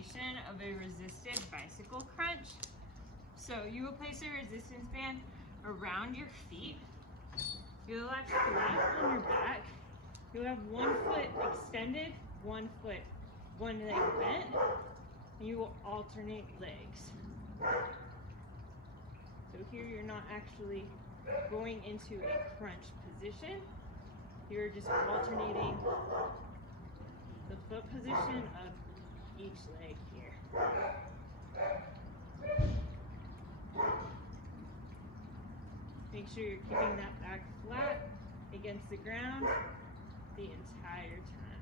variation of a resisted bicycle crunch. So you will place a resistance band around your feet. You'll lie flat on your back. You'll have one foot extended, one leg bent, and you will alternate legs. So here you're not actually going into a crunch position. You're just alternating the foot position of each leg here. Make sure you're keeping that back flat against the ground the entire time.